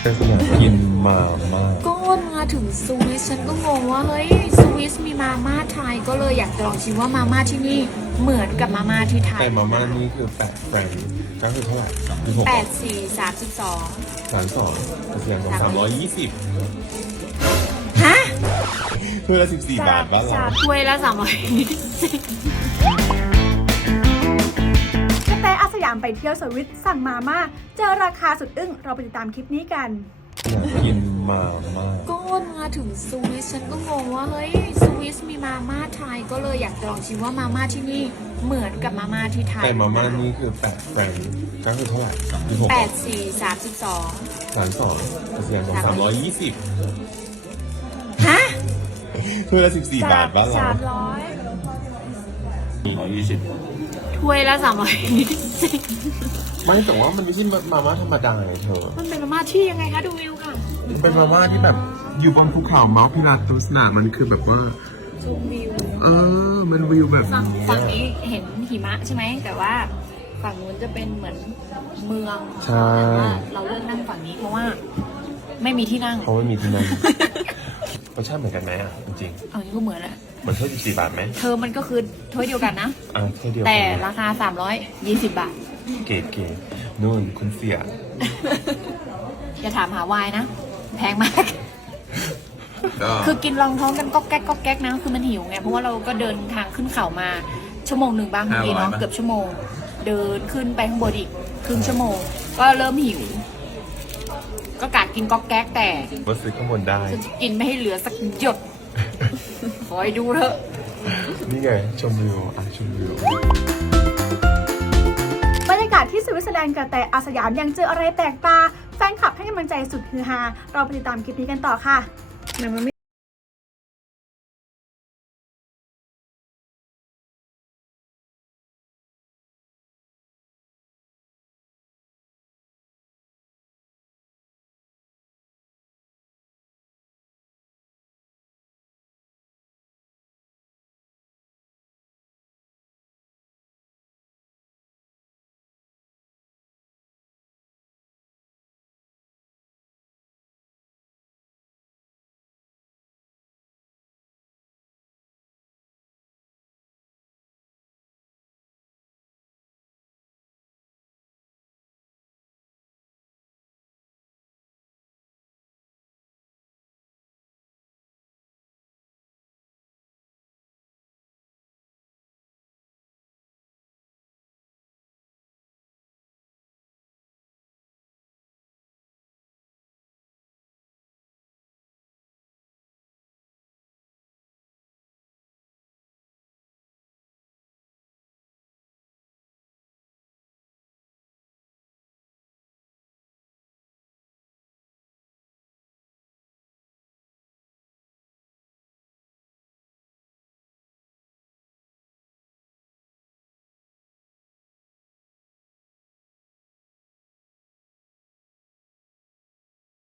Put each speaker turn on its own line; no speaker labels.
กินมามาก
ก็มาถึงสวิสฉันก็งงว่าเฮ้ยสวิสมีมาม่าไทยก็เลยอยากจะลองชิมว่ามาม่าที่นี่เหมือนกับมาม่าที่ไทย
แต่มาม่านี่คือแปดก็คือเท่าไหร่36
84 32
32เสียงของ320
ฮะ
เพื่อละ14 บาทบ้านเรา
ถ้วยละ300
กระแตอาสยามไปเที่ยวสวิตสั่งมาม่าเจอราคาสุดอึ้งเราไปติดตามคลิปนี้กัน
กินมามาก
ก็มาถึงสวิสฉันก็งงว่าเฮ้ยสวิสมีมาม่าไทยก็เลยอยากจะลองชิมว่ามาม่าที่นี่เหมือนกับมาม่าที่ไทย
แต่มาม่านี่คือแปดก็คือเท่าไหร่
84 32
32เสียงของ320
ฮะ
เพื่อละ14 บาทบ้านเรา
120ถ้วยละ320
ไม่แต่ว่ามันไม่ใช่มาม่าธรรมดาไงเธอ
มันเป็นมาม่าที่ยังไงคะดูวิวค่ะ
เป็นมาม่าที่แบบอยู่บนภูเขาเมาส์พิลาตุสน่ะมันคือแบบว่า
ชมวิว
มันวิวแบบ
ฝั่งนี้เห็นหิมะใช่ไหมแต่ว่าฝั่งนู้นจะเป็นเหมือนเมือง
ใช่
เราเลือกนั่งฝั่งนี้เพราะว่าไม่มีที่นั่ง
เพราะไม่มีที่นั่งรสชาติเหมือนกันไหมอ่ะจริง
ๆนี่ก็เหมือนแหละ
เหมือนถ้วย14 บาทไหม
เธอมันก็คือถ้วยเดียวกันนะ
ถ้วยเดียว
แต่ราคา320 บาท
เก๋นู่นคุณเสีย
อย่าถามหาวายนะแพงมากคือกินรองท้องกันก็แก๊กนะคือมันหิวไงเพราะว่าเราก็เดินทางขึ้นเขามาชั่วโมงหนึ่งบางทีเนาะเกือบชั่วโมงเดินขึ้นไปข้างบนอีกครึ่งชั่วโมงก็เริ่มหิวก็กะกินก๊อกแก๊กแต่
ว่าซื้อข้างบนได้
จะกินไม่ให้เหลือสักหยดคอยดูเถอะ
นี่ไงชมวิวชมวิว
บรรยากาศที่สวิตเซอร์แลนด์กระแตอาสยามยังเจออะไรแปลกตาแฟนคลับให้กำลังใจสุดฮือฮาเราไปติดตามคลิปนี้กันต่อค่ะ